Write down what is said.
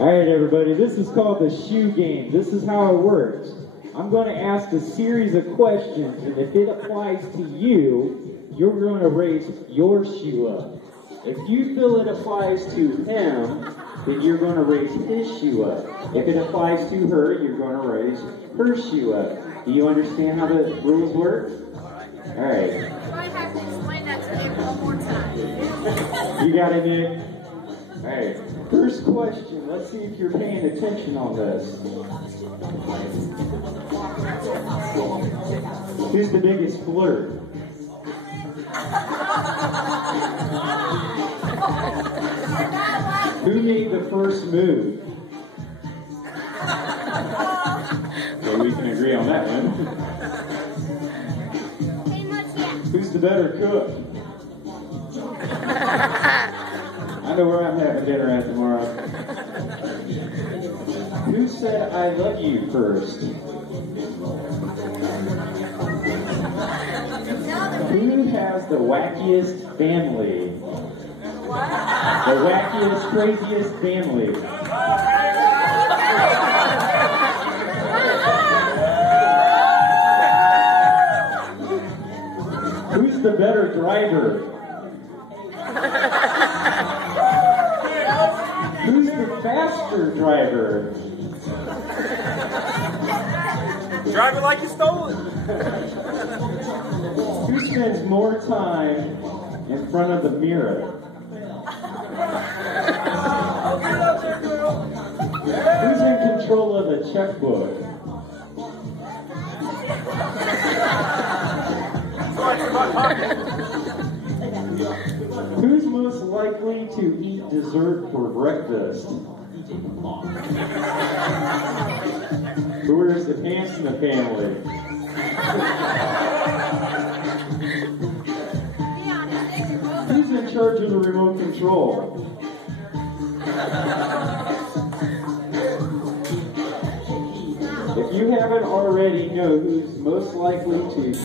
Alright everybody, this is called the shoe game. This is how it works. I'm going to ask a series of questions, and if it applies to you, you're going to raise your shoe up. If you feel it applies to him, then you're going to raise his shoe up. If it applies to her, you're going to raise her shoe up. Do you understand how the rules work? Alright. So I have to explain that to Nick one more time. You got it, Nick? Alright. First question. Let's see if you're paying attention on this. Who's the biggest flirt? Who made the first move? So we can agree on that one. Who's the better cook? I know where I'm having dinner at tomorrow. Who said I love you first? Who has the wackiest family? The wackiest, craziest family? Who's the better driver? Who's the faster driver? Drive it like you stole it. Who spends more time in front of the mirror? Who's in control of the checkbook? Who's most likely to eat dessert for breakfast? Who wears the pants in the family? Who's in charge of the remote control? If you haven't already, know who's most likely to